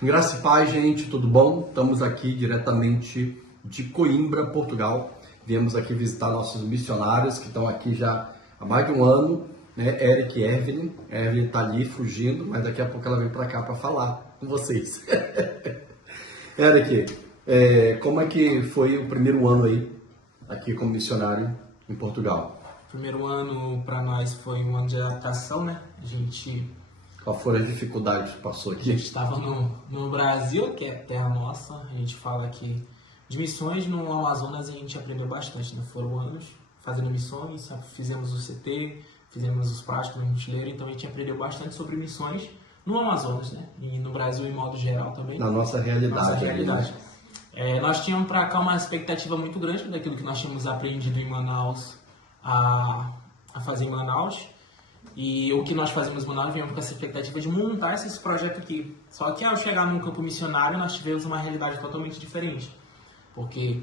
Graça e paz, gente, tudo bom? Estamos aqui diretamente de Coimbra, Portugal. Viemos aqui visitar nossos missionários que estão aqui já há mais de um ano, né? Eric e Evelyn. A Evelyn está ali fugindo, mas daqui a pouco ela vem para cá para falar com vocês. Eric, como é que foi o primeiro ano aí, aqui como missionário em Portugal? Primeiro ano para nós foi um ano de adaptação, né? Qual foram as dificuldades que passou A aqui? gente estava no Brasil, que é terra nossa. A gente fala que de missões no Amazonas a gente aprendeu bastante, né? Foram anos fazendo missões, fizemos o CT, fizemos os práticos no mochileiro, então a gente aprendeu bastante sobre missões no Amazonas, né? E no Brasil em modo geral também. Na nossa realidade. Nós tínhamos para cá uma expectativa muito grande daquilo que nós tínhamos aprendido em Manaus a fazer em Manaus. E o que nós fazemos em Manaus, viemos com essa expectativa de montar esse projeto aqui. Só que ao chegar num campo missionário, nós tivemos uma realidade totalmente diferente. Porque,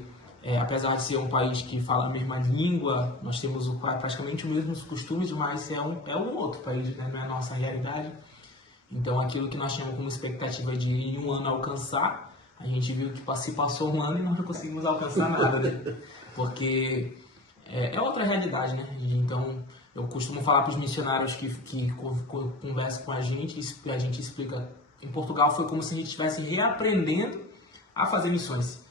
apesar de ser um país que fala a mesma língua, nós temos praticamente os mesmos costumes, mas é um outro país, né? Não é a nossa realidade. Então, aquilo que nós tínhamos como expectativa de em um ano alcançar, a gente viu que se passou um ano e nós não conseguimos alcançar nada, né? Porque é outra realidade, né? Então, eu costumo falar para os missionários que conversam com a gente explica. Em Portugal foi como se a gente estivesse reaprendendo a fazer missões.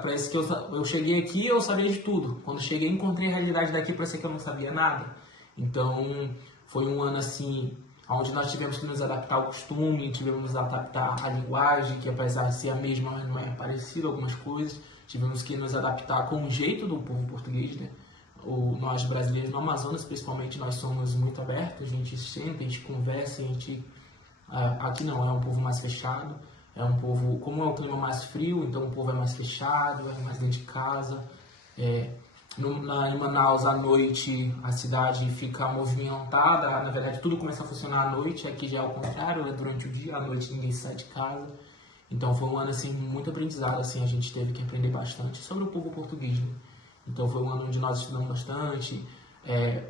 Parece que eu cheguei aqui eu sabia de tudo. Quando cheguei encontrei a realidade daqui, parecia que eu não sabia nada. Então foi um ano assim, onde nós tivemos que nos adaptar ao costume, tivemos que nos adaptar à linguagem, que apesar de ser a mesma, mas não é parecida algumas coisas. Tivemos que nos adaptar com o jeito do povo português, né? Nós brasileiros no Amazonas, principalmente, nós somos muito abertos, a gente senta, a gente conversa, aqui não, é um povo mais fechado, é um povo, como é um clima mais frio, então o povo é mais fechado, é mais dentro de casa. Em Manaus, à noite, a cidade fica movimentada, na verdade tudo começa a funcionar à noite, aqui já é o contrário, é durante o dia, à noite ninguém sai de casa. Então foi um ano assim, muito aprendizado, assim, a gente teve que aprender bastante sobre o povo português, né? Então foi um ano onde nós estudamos bastante,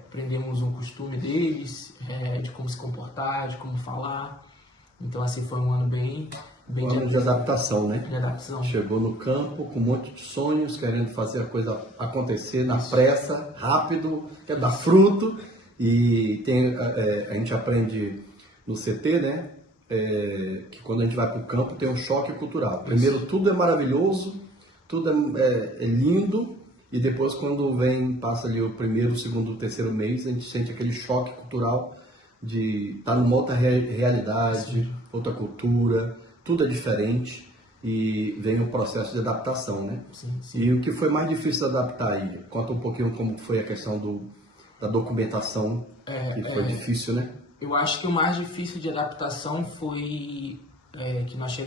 aprendemos um costume deles, de como se comportar, de como falar. Então assim, foi um ano bem Um ano de adaptação, né? De adaptação. Chegou no campo com um monte de sonhos, querendo fazer a coisa acontecer na pressa, rápido, quer dar fruto. E a gente aprende no CT, né? Que quando a gente vai para o campo tem um choque cultural. Primeiro tudo é maravilhoso, tudo é lindo. E depois, quando passa ali o primeiro, o segundo, o terceiro mês, a gente sente aquele choque cultural de estar numa outra realidade, sim, outra cultura, tudo é diferente e vem o processo de adaptação, né? Sim, sim. E o que foi mais difícil de adaptar aí? Conta um pouquinho como foi a questão da documentação, que foi difícil, né? Eu acho que o mais difícil de adaptação foi que nós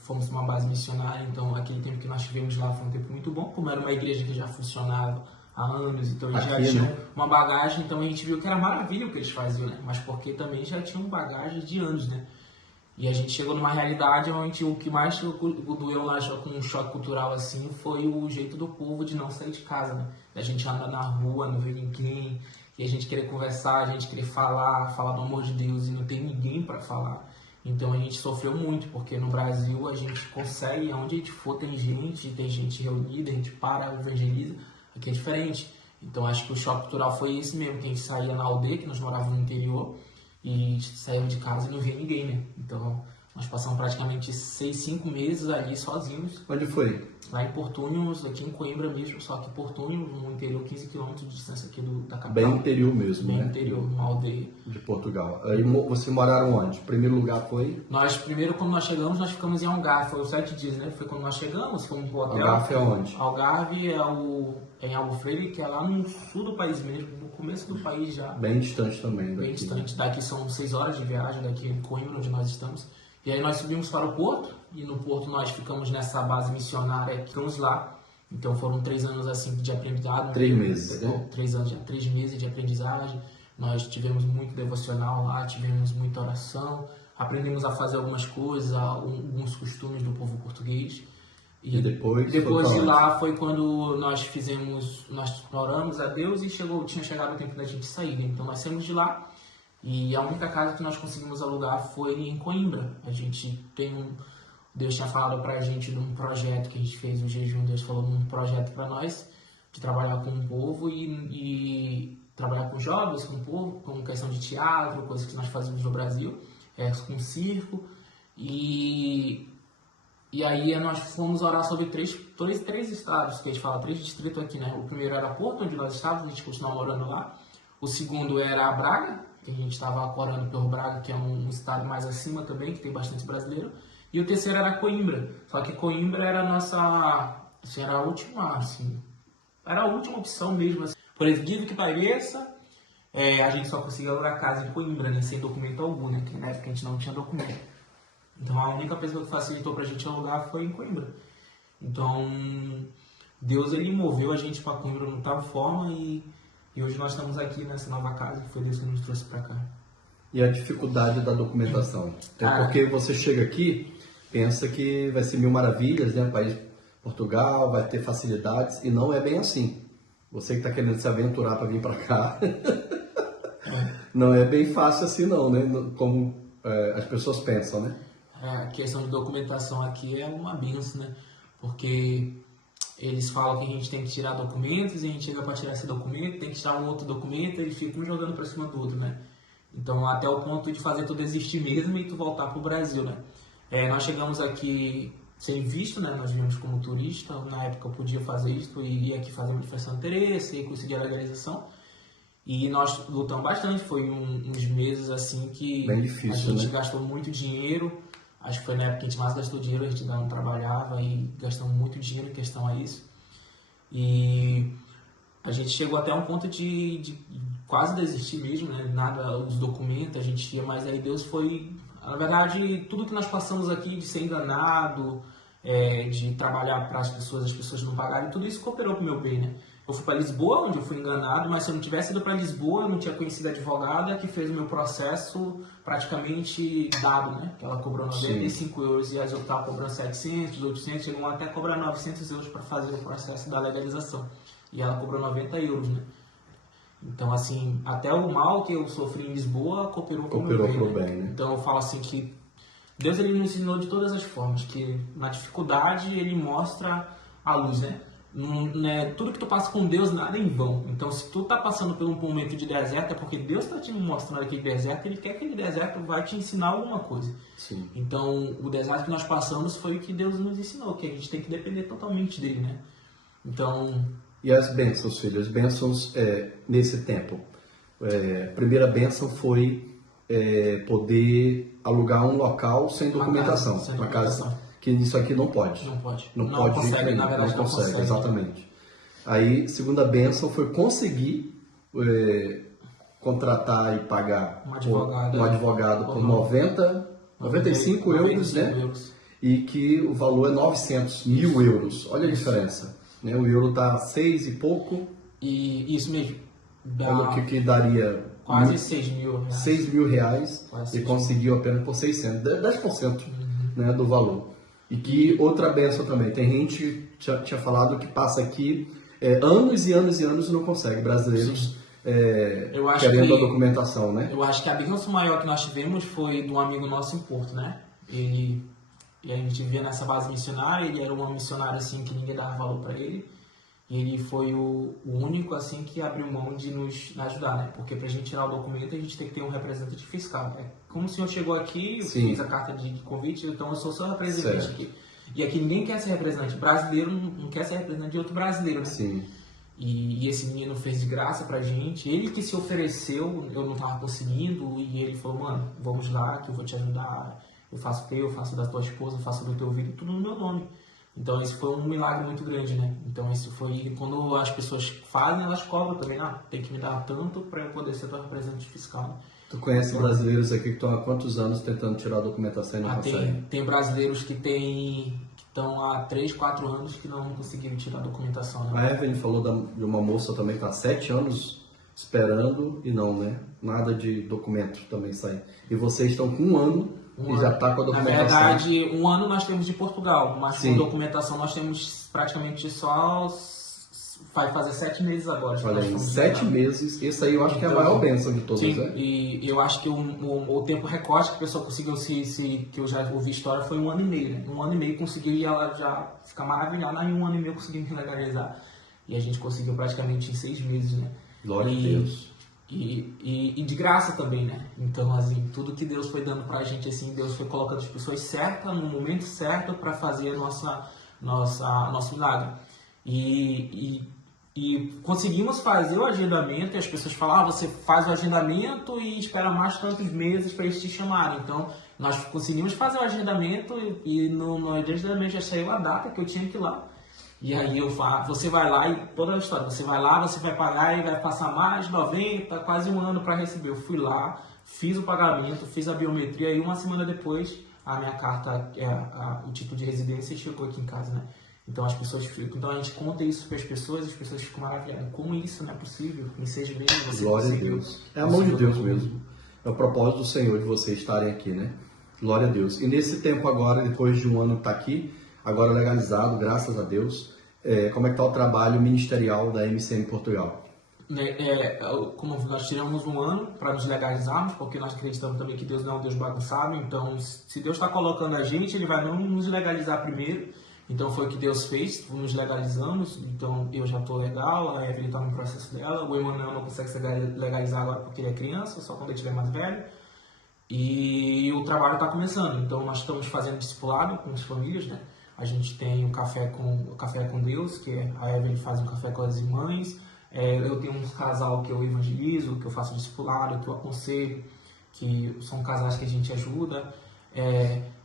fomos uma base missionária, então aquele tempo que nós tivemos lá foi um tempo muito bom, como era uma igreja que já funcionava há anos, então a gente já tinha uma bagagem, então a gente viu que era maravilha o que eles faziam, né? Mas porque também já tinham bagagem de anos, né? E a gente chegou numa realidade onde o que mais doeu lá com um choque cultural assim foi o jeito do povo de não sair de casa, né? A gente anda na rua, não vê ninguém, e a gente querer conversar, a gente querer falar do amor de Deus e não tem ninguém para falar. Então a gente sofreu muito, porque no Brasil a gente consegue, onde a gente for tem gente reunida, a gente evangeliza, aqui é diferente. Então acho que o choque cultural foi esse mesmo, que a gente saía na aldeia, que nós morávamos no interior, e saímos de casa e não via ninguém, né? Então nós passamos praticamente 5 meses ali sozinhos. Onde foi? Lá em Portunhos, aqui em Coimbra mesmo, só que Portunhos, no interior, 15 km de distância aqui da capital. Bem interior mesmo, bem né? Bem interior, uma aldeia. De Portugal. Aí vocês moraram onde? O primeiro lugar foi? Quando nós chegamos, nós ficamos em Algarve, foi os 7 dias, né? Foi quando nós chegamos, fomos pro hotel. Algarve é onde? Algarve é em Albufeira, que é lá no sul do país mesmo, no começo do país já. Bem distante também daqui. Bem distante, daqui são 6 horas de viagem, daqui em Coimbra, onde nós estamos. E aí nós subimos para o Porto, e no Porto nós ficamos nessa base missionária, ficamos lá. Então foram 3 anos assim de aprendizado. 3 meses, né? 3 meses de aprendizagem. Nós tivemos muito devocional lá, tivemos muita oração, aprendemos a fazer algumas coisas, alguns costumes do povo português. E depois de lá foi quando nós oramos a Deus e tinha chegado o tempo da gente sair. Então nós saímos de lá E a única casa que nós conseguimos alugar foi em Coimbra. A gente tem Deus tinha falado pra gente de um projeto que a gente fez, o jejum, Deus falou de um projeto para nós, de trabalhar com o povo e trabalhar com jovens, com o povo, com questão de teatro, coisas que nós fazemos no Brasil, com circo. E aí nós fomos orar sobre três estados, que a gente fala, 3 distritos aqui, né? O primeiro era Porto, onde nós estávamos, a gente continuava morando lá. O segundo era Braga, que a gente estava orando pelo Braga, que é um estado mais acima também, que tem bastante brasileiro. E o terceiro era Coimbra. Só que Coimbra era a nossa, assim, era a última, assim, era a última opção mesmo. Assim. Por incrível que pareça, a gente só conseguia alugar casa em Coimbra, né? Sem documento algum, né? Porque na época a gente não tinha documento. Então a única pessoa que facilitou pra gente alugar foi em Coimbra. Então Deus ele moveu a gente para Coimbra de tal forma e hoje nós estamos aqui nessa nova casa que foi Deus que nos trouxe para cá. E a dificuldade da documentação? Porque você chega aqui, pensa que vai ser mil maravilhas, né? O país Portugal vai ter facilidades e não é bem assim. Você que está querendo se aventurar para vir para cá, não é bem fácil assim não, né? Como as pessoas pensam, né? A questão de documentação aqui é uma benção, né? Porque eles falam que a gente tem que tirar documentos e a gente chega para tirar esse documento, tem que tirar um outro documento e fica um jogando para cima do outro, né? Então, até o ponto de fazer tu desistir mesmo e tu voltar pro Brasil, né? Nós chegamos aqui sem visto, né? Nós viemos como turista, na época eu podia fazer isso e ia aqui fazer manifestação de interesse e conseguir a legalização. E nós lutamos bastante, foi uns meses assim que bem difícil, a gente né? gastou muito dinheiro. Acho que foi na época que a gente mais gastou dinheiro, a gente não trabalhava e gastamos muito dinheiro em questão a isso. E a gente chegou até um ponto de quase desistir mesmo, né? Nada, os documentos a gente ia, mas aí Deus foi... Na verdade, tudo que nós passamos aqui de ser enganado, de trabalhar para as pessoas não pagarem, tudo isso cooperou para o meu bem, né? Eu fui para Lisboa, onde eu fui enganado, mas se eu não tivesse ido para Lisboa, eu não tinha conhecido a advogada que fez o meu processo praticamente dado, né? Que ela cobrou 95 euros e as eu estava cobrando 700, 800, chegou até a cobrar 900 euros para fazer o processo da legalização. E ela cobrou 90 euros, né? Então, assim, até o mal que eu sofri em Lisboa cooperou para o meu bem, né? Então, eu falo assim que Deus ele nos ensinou de todas as formas, que na dificuldade ele mostra a luz, né? Tudo que tu passa com Deus, nada é em vão. Então, se tu tá passando por um momento de deserto, é porque Deus está te mostrando aquele deserto, Ele quer que aquele deserto vai te ensinar alguma coisa. Sim. Então, o deserto que nós passamos foi o que Deus nos ensinou, que a gente tem que depender totalmente dele, né? Então... E as bênçãos, filho? As bênçãos nesse tempo. A primeira bênção foi poder alugar um local sem documentação. Uma casa que isso aqui não pode. Não pode. Não pode, consegue, na verdade, não consegue, exatamente. Aí, segunda bênção foi conseguir contratar e pagar um advogado por 95 euros, né? E que o valor é 900 mil euros. Olha a diferença. Né? O euro está 6 e pouco. E isso mesmo. Olha o que daria... Quase 6 mil reais. 6 mil reais e conseguiu apenas por 600. 10% né, do valor. E que outra benção também. Tem gente que tinha falado que passa aqui anos e anos e anos e não consegue. Brasileiros querendo a documentação, né? Eu acho que a benção maior que nós tivemos foi de um amigo nosso em Porto, né? E a gente via nessa base missionária, ele era um missionário assim que ninguém dava valor para ele. E ele foi o único assim que abriu mão de nos ajudar, né? Porque pra gente tirar o documento a gente tem que ter um representante fiscal. Como o senhor chegou aqui, eu fiz a carta de convite, então eu sou seu representante aqui. E aqui ninguém quer ser representante. Brasileiro não quer ser representante de outro brasileiro, né? Sim. E esse menino fez de graça pra gente. Ele que se ofereceu, eu não tava conseguindo. E ele falou, mano, vamos lá que eu vou te ajudar. Eu faço o teu, eu faço da tua esposa, eu faço do teu vídeo, tudo no meu nome. Então isso foi um milagre muito grande, né? Então isso foi, quando as pessoas fazem, elas cobram também, tem que me dar tanto para eu poder ser tua representante fiscal, né? Tu conhece brasileiros aqui que estão há quantos anos tentando tirar a documentação e não conseguem? Tem brasileiros que estão há 3, 4 anos que não conseguiram tirar a documentação, né? A Evelyn falou de uma moça também que está há 7 anos esperando e não, né? Nada de documento também sair. E vocês estão com 1 ano e já está com a documentação. Na verdade, 1 ano nós temos de Portugal, mas com documentação nós temos praticamente só vai fazer 7 meses agora. Olha, em 7 meses, esse aí eu acho que é a maior bênção de todas, sim, né? E eu acho que o tempo recorde que a pessoa conseguiu que eu já ouvi história foi 1 ano e meio, né? 1 ano e meio conseguiu e ela já fica maravilhada, em 1 ano e meio conseguiu legalizar. E a gente conseguiu praticamente em 6 meses, né? Glória a Deus. E de graça também, né? Então, assim, tudo que Deus foi dando pra gente, assim, Deus foi colocando as pessoas certas, no momento certo, para fazer nosso milagre. E conseguimos fazer o agendamento, e as pessoas falam, você faz o agendamento e espera mais tantos meses para eles te chamarem. Então, nós conseguimos fazer o agendamento e no agendamento já saiu a data que eu tinha que ir lá. E aí eu falo, você vai lá e toda a história, você vai lá, você vai pagar e vai passar mais de 90, quase 1 ano para receber. Eu fui lá, fiz o pagamento, fiz a biometria e 1 semana depois a minha carta, o título de residência chegou aqui em casa, né? Então as pessoas ficam, então a gente conta isso para as pessoas ficam maravilhadas. Como isso não é possível? Em 6 meses você Glória conseguiu. a Deus. É a mão de Deus mesmo. É o propósito do Senhor de vocês estarem aqui, né? Glória a Deus. E nesse tempo agora, depois de 1 ano que está aqui, agora legalizado, graças a Deus, como é que está o trabalho ministerial da MCM Portugal? Como nós tiramos 1 ano para nos legalizarmos, porque nós acreditamos também que Deus não é um Deus bagunçado, então se Deus está colocando a gente, Ele vai não nos legalizar primeiro. Então foi o que Deus fez, nos legalizamos, então eu já estou legal, a Evelyn está no processo dela, o Emanuel não consegue se legalizar agora porque ele é criança, só quando ele estiver mais velho. E o trabalho está começando, então nós estamos fazendo discipulado com as famílias, né? A gente tem o café com Deus, que a Evelyn faz um café com as irmãs, eu tenho um casal que eu evangelizo, que eu faço discipulado, que eu aconselho, que são casais que a gente ajuda.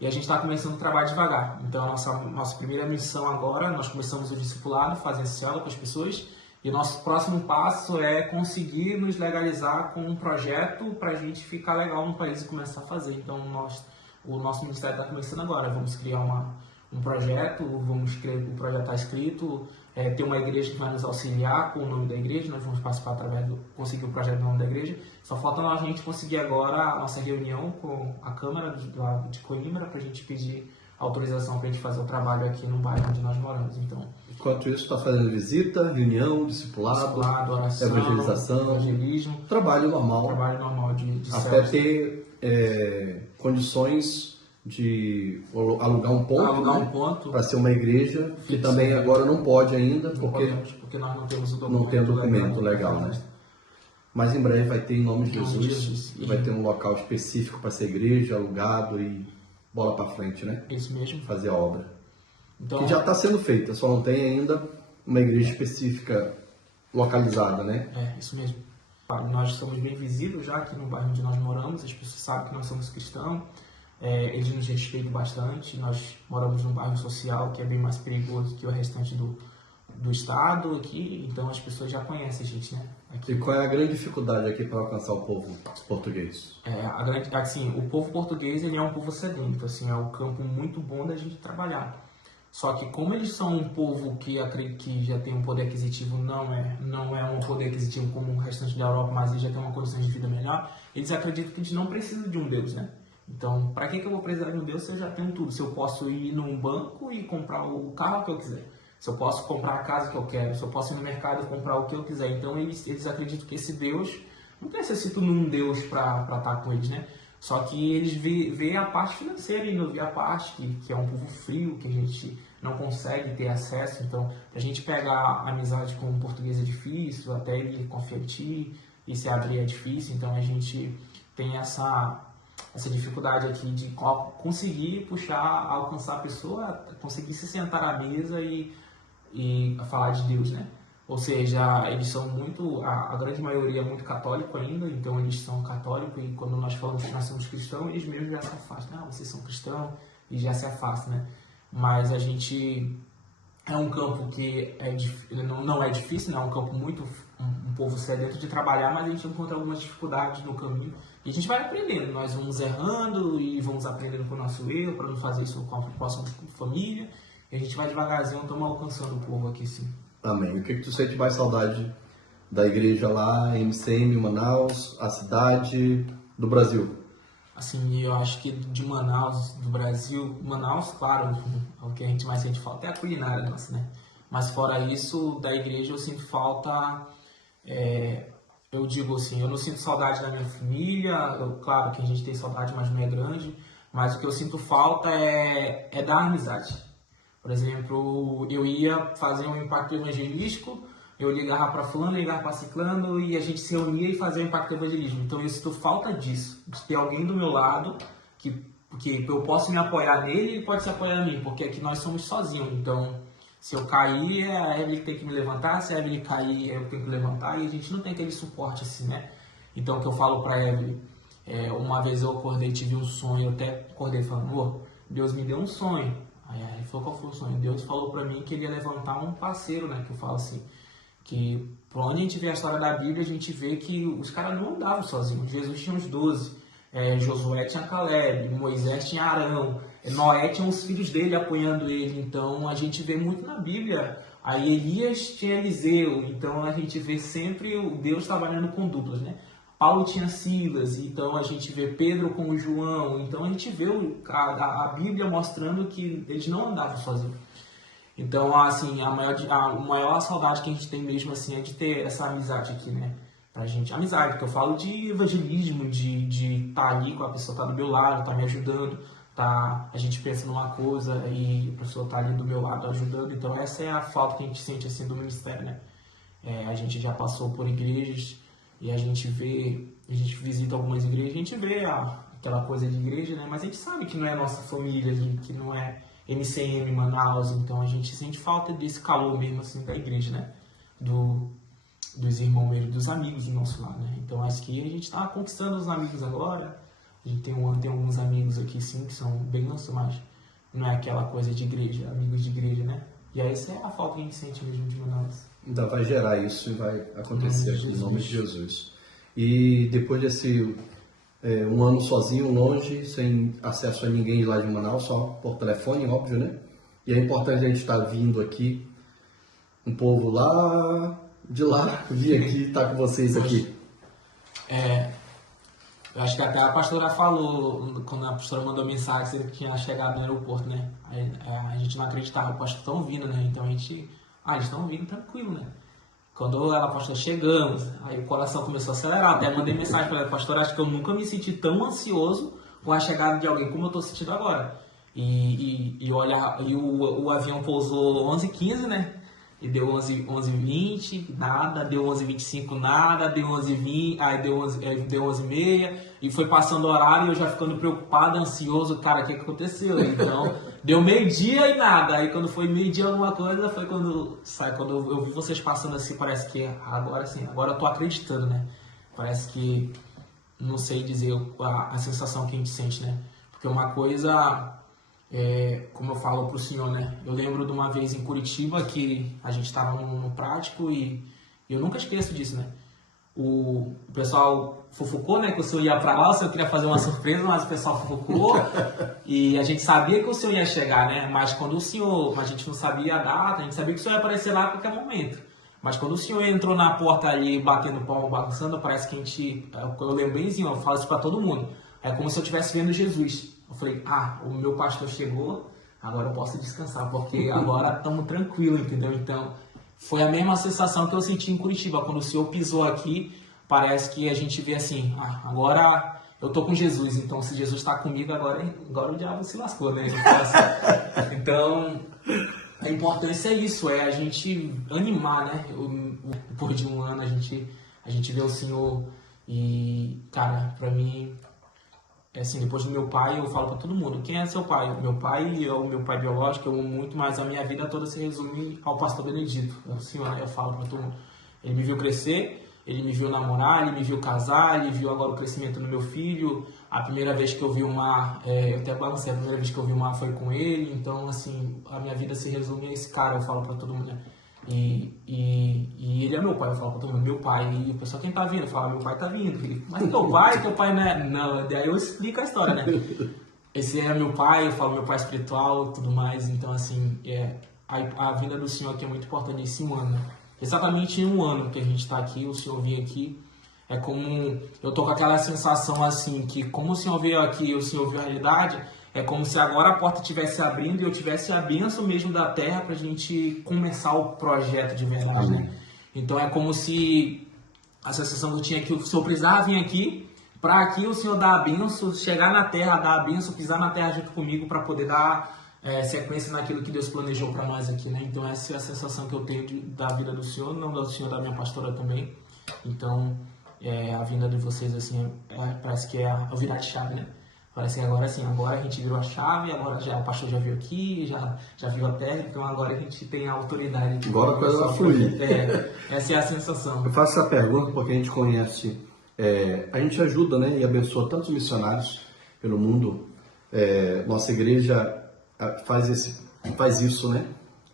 E a gente está começando o trabalho devagar. Então, a nossa primeira missão agora, nós começamos o discipulado, fazendo célula com as pessoas. E o nosso próximo passo é conseguir nos legalizar com um projeto para a gente ficar legal no país e começar a fazer. Então, o nosso ministério está começando agora. Vamos criar um projeto, o projeto está escrito, tem uma igreja que vai nos auxiliar com o nome da igreja, nós vamos participar através conseguir o projeto do nome da igreja. Só falta a gente conseguir agora a nossa reunião com a Câmara de Coimbra para a gente pedir autorização para a gente fazer o trabalho aqui no bairro onde nós moramos. Então, enquanto isso, está fazendo visita, reunião, discipulado, oração, evangelização, evangelismo, trabalho normal de até células. ter condições de alugar um ponto, para ser uma igreja, que também agora não pode ainda, porque nós não temos o documento, não tem documento legal, né? Mas em breve vai ter, em nome de Jesus, vai ter um local específico para ser igreja, alugado e bola para frente, né? Isso mesmo. Fazer a obra. Então, que já está sendo feita, só não tem ainda uma igreja específica localizada, né? Isso mesmo. Nós somos bem visíveis já aqui no bairro onde nós moramos, as pessoas sabem que nós somos cristãos. Eles nos respeitam bastante. Nós moramos num bairro social que é bem mais perigoso que o restante do estado aqui, então as pessoas já conhecem a gente, né? Aqui. E qual é a grande dificuldade aqui para alcançar o povo português? O povo português ele é um povo sedento, assim, é um campo muito bom da gente trabalhar. Só que como eles são um povo que acredito que já tem um poder aquisitivo, não é um poder aquisitivo como o restante da Europa, mas eles já têm uma condição de vida melhor, eles acreditam que a gente não precisa de um Deus, né? Então, para que eu vou precisar de um Deus se eu já tenho tudo? Se eu posso ir num banco e comprar o carro que eu quiser, se eu posso comprar a casa que eu quero, se eu posso ir no mercado e comprar o que eu quiser. Então, eles acreditam que esse Deus, não necessito de um Deus para estar com eles, né? Só que eles veem a parte financeira e não veem a parte que é um povo frio, que a gente não consegue ter acesso. Então, a gente pegar a amizade com o português é difícil, até ele confiar em ti e se abrir é difícil. Então, a gente tem essa dificuldade aqui de conseguir alcançar a pessoa, conseguir se sentar à mesa e falar de Deus, né? Ou seja, eles são a grande maioria é muito católico ainda, então eles são católicos e quando nós falamos que nós somos cristãos, eles mesmos já se afastam. Vocês são cristãos e já se afastam, né? Mas a gente é um campo que não é difícil, né? É um campo muito, um povo sedento de trabalhar, mas a gente encontra algumas dificuldades no caminho. E a gente vai aprendendo, nós vamos errando e vamos aprendendo com o nosso erro, para não fazer isso com a próxima família. E a gente vai devagarzinho, estamos alcançando o povo aqui, sim. Amém. O que tu sente mais saudade da igreja lá, MCM, Manaus, a cidade do Brasil? Assim, eu acho que de Manaus, do Brasil, Manaus, claro, o que a gente mais sente falta é a culinária nossa, né? Mas fora isso, da igreja eu sinto falta, eu digo assim, eu não sinto saudade da minha família, claro que a gente tem saudade, mas não é grande, mas o que eu sinto falta é da amizade. Por exemplo, eu ia fazer um impacto evangelístico, eu ligava para fulano, ligava para ciclano e a gente se reunia e fazia o impacto evangelismo. Então eu sinto falta disso, de ter alguém do meu lado que eu posso me apoiar nele e ele pode se apoiar em mim, porque aqui nós somos sozinhos. Então, se eu cair, é a Evelyn que tem que me levantar, se a Evelyn cair, eu tenho que levantar e a gente não tem aquele suporte assim, né? Então, o que eu falo para a Evelyn, uma vez eu acordei, tive um sonho, eu até acordei falando, Deus me deu um sonho. Aí falou, qual foi o sonho? Deus falou para mim que ele ia levantar um parceiro, né? Que eu falo assim, que por onde a gente vê a história da Bíblia, a gente vê que os caras não andavam sozinhos. Jesus tinha uns 12, Josué tinha Caleb, Moisés tinha Arão, Noé tinha os filhos dele apoiando ele. Então a gente vê muito na Bíblia, aí Elias tinha Eliseu, então a gente vê sempre o Deus trabalhando com duplas, né? Paulo tinha Silas, então a gente vê Pedro com o João, então a gente vê a Bíblia mostrando que eles não andavam sozinhos. Então, assim, a maior saudade que a gente tem mesmo, assim, é de ter essa amizade aqui, né? Pra gente. Amizade, porque eu falo de evangelismo, de estar ali com a pessoa que tá do meu lado, tá me ajudando, a gente pensa numa coisa e a pessoa tá ali do meu lado ajudando. Então, essa é a falta que a gente sente, assim, do ministério, né? A gente já passou por igrejas e a gente visita algumas igrejas, a gente vê aquela coisa de igreja, né? Mas a gente sabe que não é a nossa família, que não é MCM, Manaus, então a gente sente falta desse calor mesmo, assim, da igreja, né? Dos irmãos mesmo, dos amigos do nosso lado, né? Então acho que a gente está conquistando os amigos agora, a gente tem alguns amigos aqui, sim, que são benção, mas não é aquela coisa de igreja, amigos de igreja, né? E aí essa é a falta que a gente sente mesmo de Manaus. Ainda vai gerar isso e vai acontecer aqui, em nome de Jesus. E depois desse um ano sozinho, longe, sem acesso a ninguém lá de Manaus, só por telefone, óbvio, né? E é importante a gente estar vindo aqui, um povo lá de lá, vir aqui e estar com vocês aqui. Eu acho que até a pastora falou, quando a pastora mandou mensagem que tinha chegado no aeroporto, né? A gente não acreditava, os pastores estão vindo, né? Então a gente, eles estão vindo tranquilo, né? Quando ela postou, chegamos, aí o coração começou a acelerar. Até mandei mensagem para ela, pastor, acho que eu nunca me senti tão ansioso com a chegada de alguém como eu estou sentindo agora. O avião pousou 11h15, né? E deu 11h20, nada, deu 11h25, nada, deu 11h20, aí deu 11h30, e foi passando o horário e eu já ficando preocupado, ansioso, cara, o que aconteceu? Então, deu meio-dia e nada, aí quando foi meio-dia alguma coisa, foi quando eu vi vocês passando assim, parece que agora sim, agora eu tô acreditando, né? Parece que, não sei dizer a sensação que a gente sente, né? Porque uma coisa... como eu falo pro senhor, né? Eu lembro de uma vez em Curitiba que a gente estava no prático e eu nunca esqueço disso, né? O pessoal fofocou, né? Que o senhor ia para lá, o senhor queria fazer uma surpresa, mas o pessoal fofocou e a gente sabia que o senhor ia chegar, né? Mas quando a gente não sabia a data, a gente sabia que o senhor ia aparecer lá a qualquer momento. Mas quando o senhor entrou na porta ali, batendo palma, bagunçando, parece que eu lembro bemzinho, eu falo isso para todo mundo. É como se eu estivesse vendo Jesus. Eu falei, o meu pastor chegou, agora eu posso descansar, porque agora estamos tranquilos, entendeu? Então, foi a mesma sensação que eu senti em Curitiba. Quando o senhor pisou aqui, parece que a gente vê assim, agora eu tô com Jesus, então se Jesus está comigo, agora o diabo se lascou, né? Então, a importância é isso, a gente animar, né? Depois de um ano, a gente vê o senhor e, cara, pra mim... assim, depois do meu pai, eu falo pra todo mundo, quem é seu pai? Meu pai é o meu pai biológico, eu amo muito, mas a minha vida toda se resume ao pastor Benedito, o senhor, né? Eu falo pra todo mundo. Ele me viu crescer, ele me viu namorar, ele me viu casar, ele viu agora o crescimento do meu filho. A primeira vez que eu vi o mar, eu até balancei, a primeira vez que eu vi o mar foi com ele. Então, assim, a minha vida se resume a esse cara, eu falo pra todo mundo, né? E ele é meu pai, eu falo pra todo mundo, meu pai. E o pessoal, quem tá vindo? Eu falo, meu pai tá vindo. Mas teu pai não é? Não, daí eu explico a história, né? Esse é meu pai, eu falo meu pai espiritual e tudo mais. Então, assim, a vinda do Senhor aqui é muito importante nesse ano, né? Exatamente em um ano que a gente tá aqui, o Senhor veio aqui. É como, eu tô com aquela sensação assim, que como o Senhor veio aqui, o Senhor viu a realidade, é como se agora a porta estivesse abrindo e eu tivesse a bênção mesmo da terra para a gente começar o projeto de verdade, né? Então é como se a sensação que eu tinha que o Senhor precisava vir aqui, para aqui o Senhor dar a bênção, chegar na terra, dar a bênção, pisar na terra junto comigo para poder dar sequência naquilo que Deus planejou para nós aqui, né? Então essa é a sensação que eu tenho da vida do Senhor, não do Senhor, da minha pastora também. Então a vinda de vocês assim parece que é a virar de chave, né? Parece que agora sim, agora a gente virou a chave, agora já o pastor já veio aqui, já viu a terra, então agora a gente tem a autoridade aqui. Agora a coisa vai fluir. Essa é a sensação. Eu faço essa pergunta porque a gente conhece, a gente ajuda, né, e abençoa tantos missionários pelo mundo. Nossa igreja faz isso, né?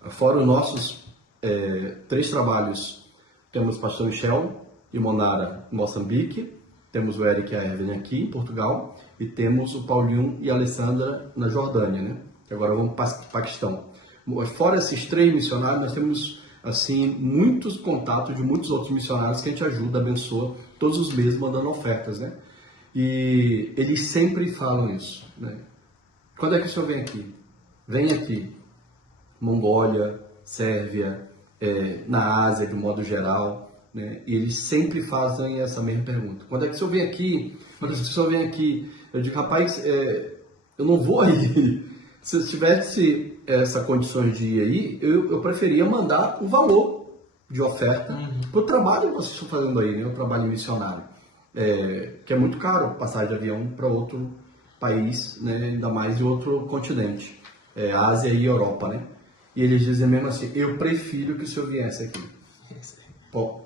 Fora os nossos 3 trabalhos, temos o pastor Michel e Monara em Moçambique, temos o Eric e a Evelyn aqui em Portugal e temos o Paulinho e a Alessandra na Jordânia, né? Agora vamos para o Paquistão. Fora esses 3 missionários, nós temos assim muitos contatos de muitos outros missionários que a gente ajuda, abençoa todos os meses mandando ofertas, né? E eles sempre falam isso, né? Quando é que o senhor vem aqui? Vem aqui. Mongólia, Sérvia, na Ásia de modo geral, né? E eles sempre fazem essa mesma pergunta. Quando é que o senhor vem aqui? Quando é que o senhor vem aqui? Eu digo, rapaz, eu não vou aí. Se eu tivesse essas condições de ir aí, eu preferia mandar o valor de oferta para o trabalho que vocês estão fazendo aí, né? O trabalho missionário. Que é muito caro passagem de avião para outro país, né? Ainda mais de outro continente, Ásia e Europa, né? E eles dizem mesmo assim, eu prefiro que o senhor viesse aqui. Pô,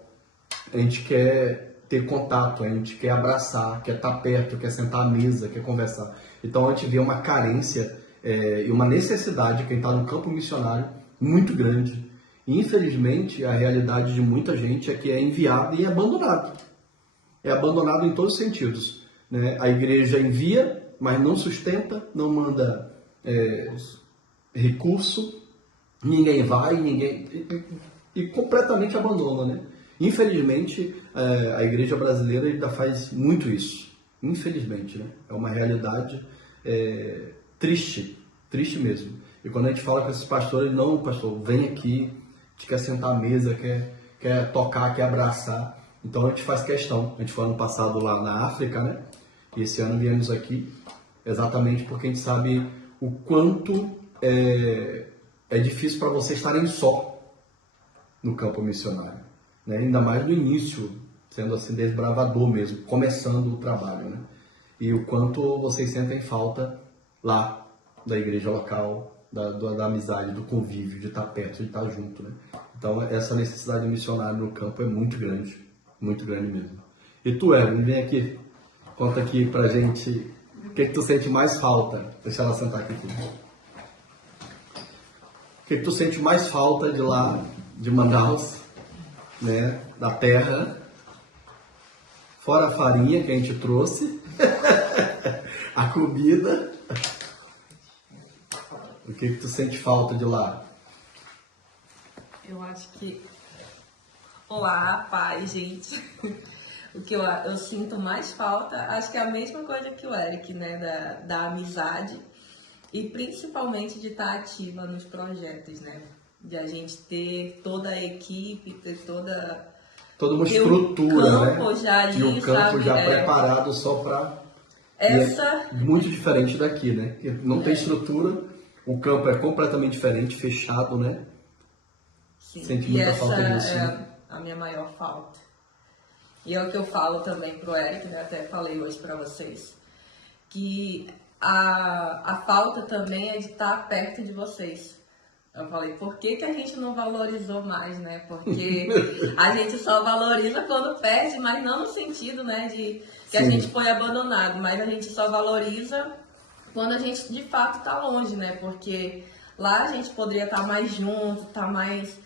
a gente quer ter contato, a gente quer abraçar, quer estar perto, quer sentar à mesa, quer conversar. Então a gente vê uma carência e uma necessidade, quem está no campo missionário, muito grande. E, infelizmente, a realidade de muita gente é que é enviado e é abandonado. É abandonado em todos os sentidos, né? A igreja envia, mas não sustenta, não manda recurso, ninguém vai, e completamente abandona, né? Infelizmente, a igreja brasileira ainda faz muito isso. Infelizmente, né? É uma realidade triste mesmo. E quando a gente fala com esses pastores, não, pastor, vem aqui, a gente quer sentar à mesa, quer tocar, quer abraçar. Então a gente faz questão. A gente foi ano passado lá na África, né? E esse ano viemos aqui exatamente porque a gente sabe o quanto é difícil para vocês estarem só no campo missionário, né? Ainda mais no início, sendo assim desbravador mesmo, começando o trabalho, né? E o quanto vocês sentem falta lá da igreja local, da amizade, do convívio, de estar perto, de estar junto, né? Então essa necessidade de missionário no campo é muito grande mesmo. E tu, Evelyn, vem aqui, conta aqui pra gente o que tu sente mais falta. Deixa ela sentar aqui. O que tu sente mais falta de lá, de Manaus, né, da terra, fora a farinha que a gente trouxe, a comida. O que tu sente falta de lá? Eu acho que... Olá, paz, gente. O que eu sinto mais falta, acho que é a mesma coisa que o Eric, né? Da amizade e principalmente de estar ativa nos projetos, né? De a gente ter toda a equipe, ter toda uma estrutura, campo, né? Já ali, e o campo sabe? já preparado só para... muito diferente daqui, né? Não tem estrutura, o campo é completamente diferente, fechado, né? Sim. Sente muita falta disso. A minha maior falta. E é o que eu falo também pro Eric, né? Até falei hoje para vocês, que a falta também é de estar perto de vocês. Eu falei, por que a gente não valorizou mais, né? Porque a gente só valoriza quando perde, mas não no sentido, né, de que a gente foi abandonado, mas a gente só valoriza quando a gente de fato tá longe, né? Porque lá a gente poderia estar mais junto, estar mais...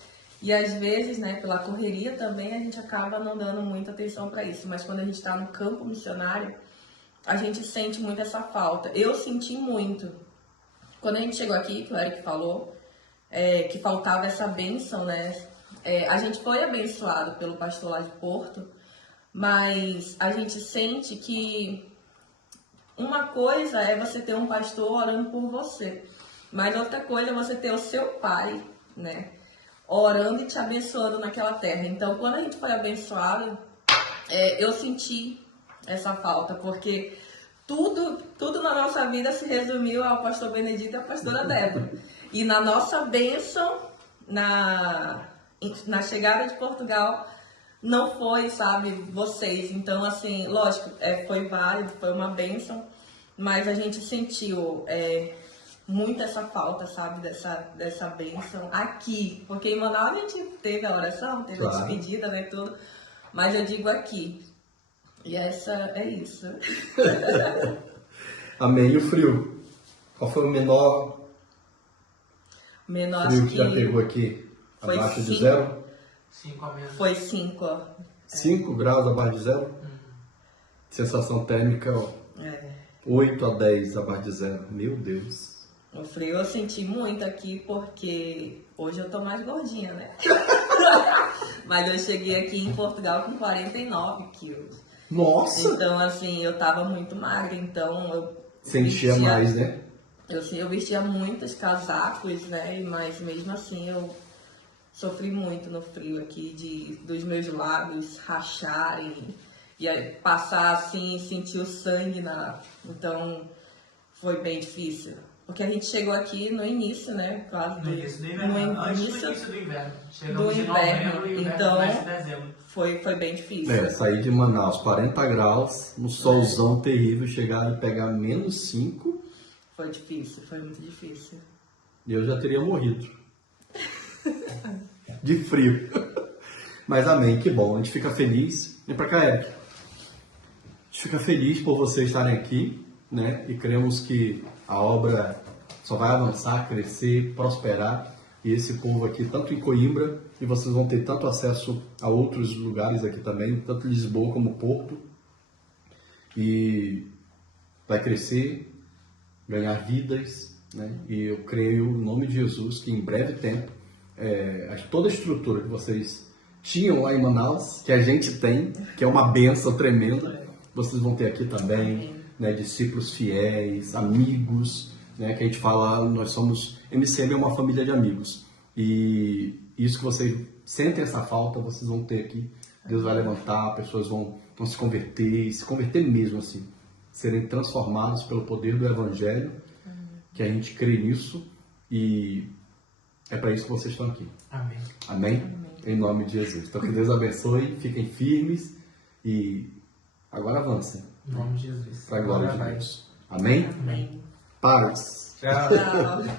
E às vezes, né, pela correria também, a gente acaba não dando muita atenção para isso. Mas quando a gente está no campo missionário, a gente sente muito essa falta. Eu senti muito. Quando a gente chegou aqui, que o Eric falou, que faltava essa bênção, né? A gente foi abençoado pelo pastor lá de Porto, mas a gente sente que uma coisa é você ter um pastor orando por você, mas outra coisa é você ter o seu pai, né, orando e te abençoando naquela terra. Então, quando a gente foi abençoado, eu senti essa falta, porque tudo na nossa vida se resumiu ao pastor Benedito e à pastora Débora. E na nossa bênção, na chegada de Portugal, não foi, sabe, vocês. Então, assim, lógico, foi válido, foi uma bênção, mas a gente sentiu muito essa falta, sabe, dessa bênção aqui. Porque em Manaus a gente teve a oração, teve a despedida, né, tudo. Mas eu digo aqui. E é isso. Amém. E o frio? Qual foi o menor frio que já pegou aqui? Abaixo de 0? 5 a menos. Foi 5, ó. 5 graus abaixo de 0? Sensação térmica, ó. 8 a 10 abaixo de 0. Meu Deus. O frio eu senti muito aqui porque hoje eu tô mais gordinha, né? Mas eu cheguei aqui em Portugal com 49 quilos. Nossa! Então, assim, eu tava muito magra, então eu... Sentia mais, né? Eu vestia muitos casacos, né? Mas mesmo assim eu sofri muito no frio aqui, dos meus lábios racharem e aí passar assim, sentir o sangue Então, foi bem difícil. Porque a gente chegou aqui no início, né? Quase No início do inverno. Antes do início do inverno. Chegamos em novembro e o inverno começa em dezembro. Foi bem difícil. Sair de Manaus, 40 graus, no solzão terrível, chegar e pegar menos 5. Foi difícil, foi muito difícil. E eu já teria morrido. De frio. Mas amém, que bom. A gente fica feliz. Vem pra cá, Eric. A gente fica feliz por vocês estarem aqui, né? E cremos que a obra só vai avançar, crescer, prosperar. E esse povo aqui, tanto em Coimbra, e vocês vão ter tanto acesso a outros lugares aqui também, tanto Lisboa como Porto. E vai crescer, ganhar vidas, né? E eu creio, no nome de Jesus, que em breve tempo, toda a estrutura que vocês tinham lá em Manaus, que a gente tem, que é uma benção tremenda, vocês vão ter aqui também, né? Discípulos fiéis, amigos, né? Que a gente fala, nós somos, MCM é uma família de amigos, e isso que vocês sentem essa falta, vocês vão ter aqui. Deus vai levantar, pessoas vão se converter mesmo, assim, serem transformados pelo poder do Evangelho, que a gente crê nisso, e é para isso que vocês estão aqui. Amém. Amém? Em nome de Jesus. Então que Deus abençoe, fiquem firmes e agora avancem. Em nome de Jesus. Para a glória de Deus. Amém? Amém. Paz. Tchau. Tchau.